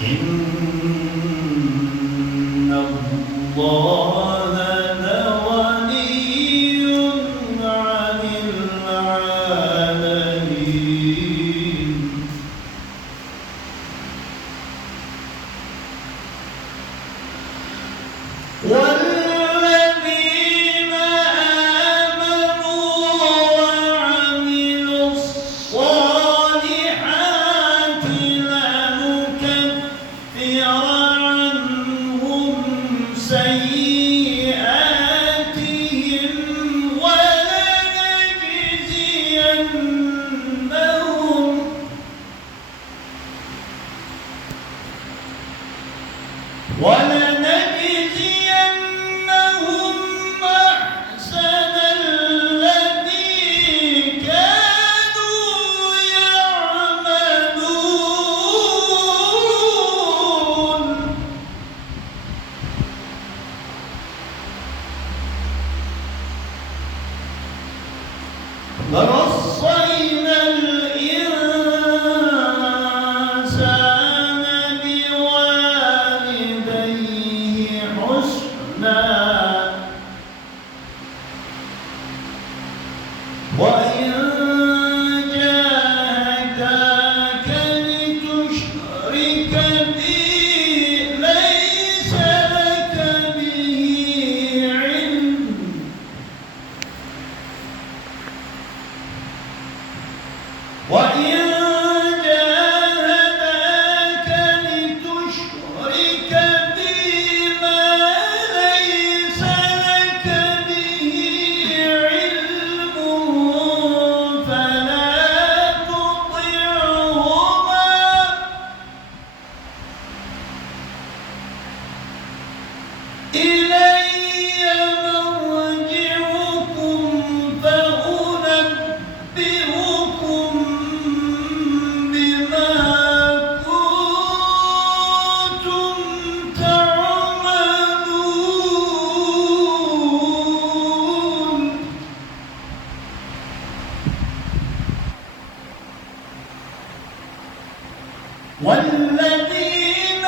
إن الله 야 والذين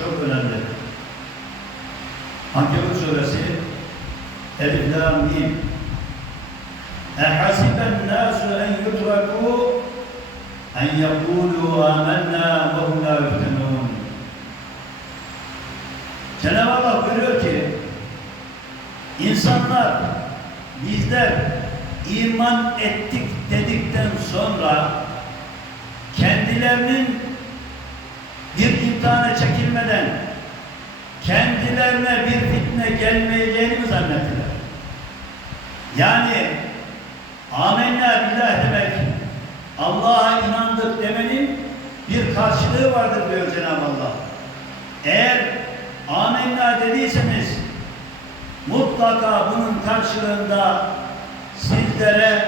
çok önemli. Ankebut suresi Elif Lam Mim Ehasiben nasu en yutraku en yekulu amennâ ve hum lâ yuhtenûn Cenab-ı Allah buyuruyor ki insanlar bizler iman ettik dedikten sonra kendilerine bir fitne gelmeyeceğini mi zannettiler? Yani amenna billah demek Allah'a inandık demenin bir karşılığı vardır diyor Cenab-ı Allah. Eğer amenna dediyseniz mutlaka bunun karşılığında sizlere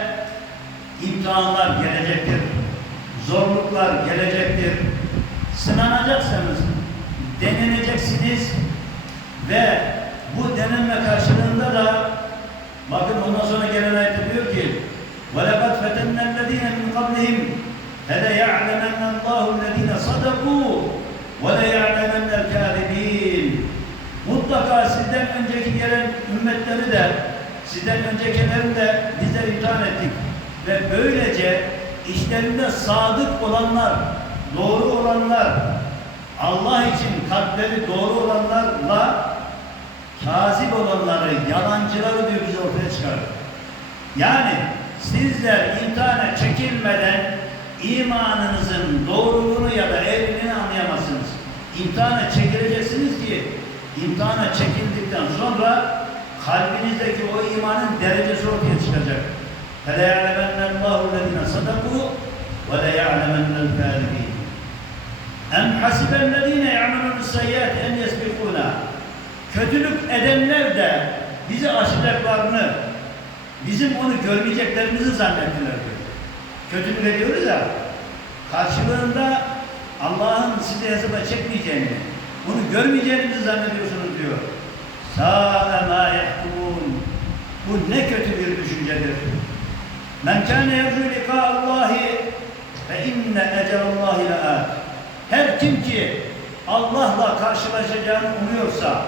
imtihanlar gelecektir zorluklar gelecektir. Sınanacaksınız, deneneceksiniz ve bu denenme karşılığında da bakın ondan sonra gelen ayette diyor ki وَلَقَدْ فَتَنَّا الَّذ۪ينَ مِنْ قَبْلِهِمْ فَلَيَعْلَمَنَّ اللّٰهُ الَّذ۪ينَ صَدَقُوا وَلَيَعْلَمَنَّ الْكَاذِب۪ينَ Mutlaka sizden önceki gelen ümmetleri de sizden öncekileri de bizler imtihan ettik. Ve böylece işlerinde sadık olanlar, doğru olanlar, Allah için kalpleri doğru olanlarla kazip olanları, yalancıları diyor biz ortaya çıkardık. Yani sizler imtihana çekilmeden imanınızın doğruluğunu ya da eğriliğini anlayamazsınız. İmtihana çekileceksiniz ki imtihana çekildikten sonra kalbinizdeki o imanın derecesi ortaya çıkacak. فَلَيَعْلَمَنَّ اللّٰهُ الَّذِينَ صَدَقُوا وَلَيَعْلَمَنَّ الْكَاذِبِينَ اَمْ حَسِبَ الَّذ۪ينَ يَعْمَلُونَ السَّيِّئَاتِ اَنْ يَسْبِقُونَ Kötülük edenler de bizi aşacaklarını, bizim onu görmeyeceklerimizi zannettiler diyor. Kötülük ediyoruz ya, karşılığında Allah'ın sizi hesaba çekmeyeceğini, bunu görmeyeceğinizi zannediyorsunuz diyor. Sâ'e mâ yahkumun. Bu ne kötü bir düşüncedir. Men kâne yercu likâ Allahi fe inne ecelallahi le'ât. Her kim ki Allah'la karşılaşacağını umuyorsa,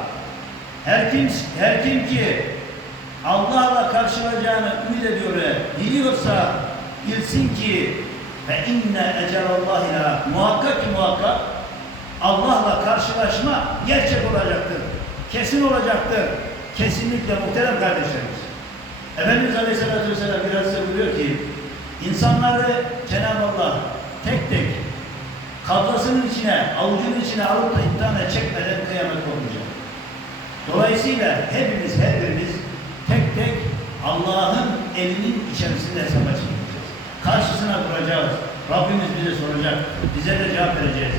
her kim, her kim ki Allah'la karşılaşacağını ümit ediyor biliyorsa bilsin ki ve inne ecelallahiha muhakkak ki muhakkak Allah'la karşılaşma gerçek olacaktır. Kesin olacaktır. Kesinlikle muhterem kardeşlerimiz. Efendimiz Aleyhisselatü Vesselam biraz da buyuruyor ki insanları Cenab-ı Allah tek tek kafasının içine, avucunun içine alıp da imtihana çekmeden kıyamet olmayacak. Dolayısıyla hepimiz, her birimiz tek tek Allah'ın elinin içerisinde hesaba çekeceğiz. Karşısına duracağız. Rabbimiz bize soracak. Bize de cevap vereceğiz.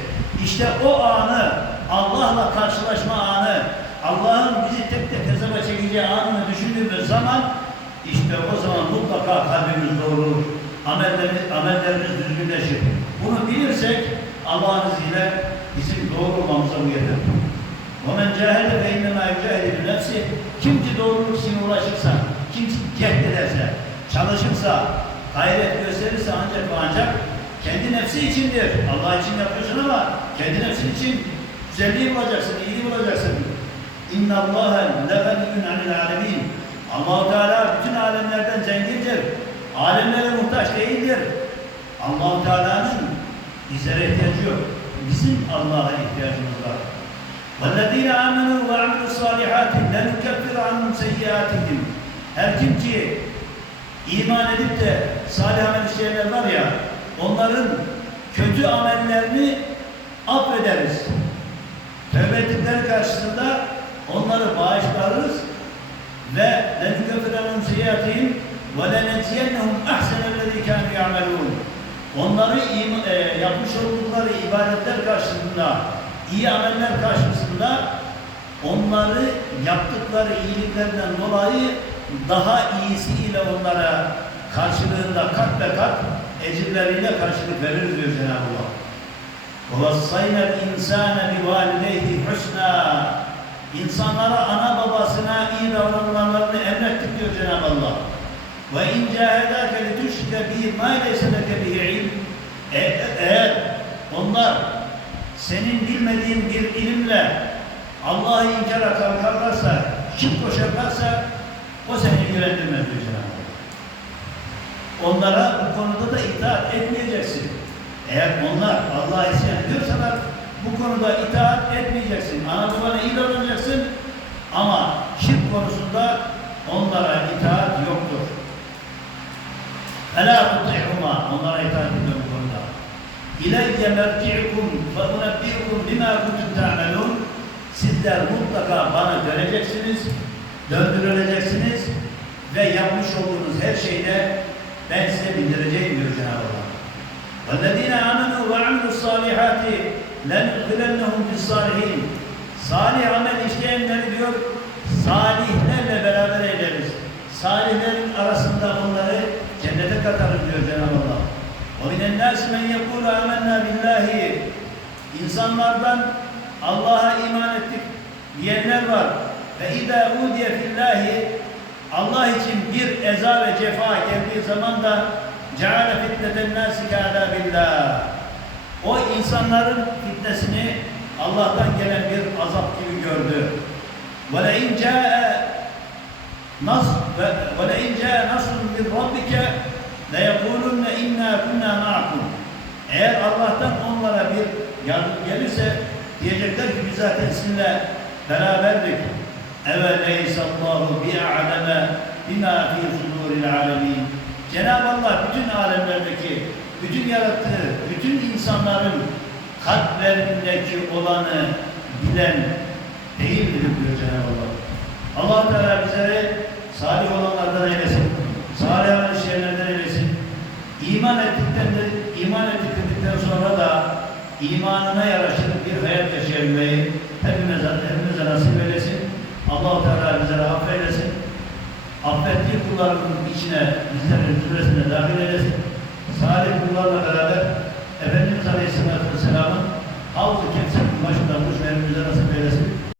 İşte o anı, Allah'la karşılaşma anı, Allah'ın bizi tek tek hesaba çekeceği anını düşündüğümüz zaman işte o zaman mutlaka kalbimiz doğrulur. Amellerimiz, amellerimiz düzgünleşir. Bunu bilirsek Allah'ın izniyle bizim doğru olmamıza bu yeter. وَمَنْ جَاهَدَ فَاِنَّمَا يُجَاهِدُ نَفْسِ Kim ki doğruluk için uğraşırsa, kim ki cehdederse, çalışırsa, gayret gösterirse ancak ve ancak kendi nefsi içindir. Allah için yapıyorsun ama kendi nefsin için güzelliği bulacaksın, iyiliği bulacaksın. اِنَّ اللّٰهَ لَغَنِيٌّ عَنِ الْعَالَمِينَ allah Teala bütün alemlerden zengindir. Alemlere muhtaç değildir. allah Teala'nın bizlere ihtiyacı yok. Bizim Allah'a ihtiyacımız var. وَالَّذ۪ينَ آمَنُوا وَعَمِلُوا الصَّالِحَاتِ لَنُكَفِّرَ عَنْهُمْ سَيِّئَاتِهِمْ Her kim ki iman edip de salih amel işleyenler var ya, onların kötü amellerini affederiz. Tövbe ettikleri karşısında onları bağışlarız ve لَنُكَفِّرَ عَنْهُمْ سَيِّئَاتِهِمْ وَلَنَجْزِيَنَّهُمْ اَحْسَنَ الَّذ۪ي كَانُوا يَعْمَلُونَ Onları e, yapmış oldukları ibadetler karşısında, iyi ameller karşısında onları yaptıkları iyiliklerinden dolayı daha iyisiyle onlara karşılığında kat be kat ecirleriyle karşılık verir diyor Cenab-ı Allah. وَوَصَّيْنَا الْاِنْسَانَ بِوَالِدَيْهِ حُسْنًا İnsanlara ana babasına iyi davranmalarını emrettik diyor Cenab-ı Allah. وَاِنْ جَاهَدَاكَ لِتُشْرِكَ بِهِ مَا لَيْسَ لَكَ بِهِ عِلْمٍ E- Eğer onlar senin bilmediğin bir ilimle Allah'ı inkara kalkarlarsa, şirk koşarlarsa o seni ilgilendirmez diyor. Onlara bu konuda da itaat etmeyeceksin. Eğer onlar Allah'a isyan ediyorsalar bu konuda itaat etmeyeceksin. Ana babana iyi davranacaksın ama şirk konusunda onlara itaat yoktur. Fela tuti'huma onlara itaat etme bu konuda. Merci'ukum ve unebbi'ukum bima kuntum ta'melun Sizler mutlaka bana döneceksiniz, döndürüleceksiniz ve yapmış olduğunuz her şeyde ben size bildireceğim diyor Cenab-ı Allah. وَالَّذ۪ينَ آمَنُوا وَعَمِلُوا الصَّالِحَاتِ لَنُدْخِلَنَّهُمْ فِي الصَّالِحِينَ Salih amel işleyenleri diyor, salihlerle beraber ederiz. Salihlerin arasında onları cennete katarız diyor Cenab-ı Allah. وَمِنَ النَّاسِ مَنْ يَقُولُ آمَنَّا بِاللّٰهِ İnsanlardan Allah'a iman ettik diyenler var. Ve idâ udiye fillahi Allah için bir eza ve cefa geldiği zaman da ceale fitneten nâsi kâdâbillâh. O insanların fitnesini Allah'tan gelen bir azap gibi gördü. Ve le in câe nas ve le in câe nasrun min rabbike le yekulunne inna kunna ma'akum. Eğer Allah'tan onlara bir yardım gelirse diyecekler ki biz zaten sizinle beraberdik. Eveleyse Allahu bi'aleme bima fi suduril alemin. Cenab-ı Allah bütün alemlerdeki, bütün yarattığı, bütün insanların kalplerindeki olanı bilen değil midir diyor Cenab-ı allah Teala bizleri salih olanlardan eylesin. Salih amel işleyenlerden eylesin. İman ettikten de, iman ettikten sonra da imanına yaraşır bir hayat yaşayabilmeyi hepimize, hepimize nasip eylesin. allah Teala bizlere affeylesin. Affettiği kullarının içine bizlerin süresine dahil eylesin. Salih kullarla beraber Efendimiz Aleyhisselatü Vesselam'ın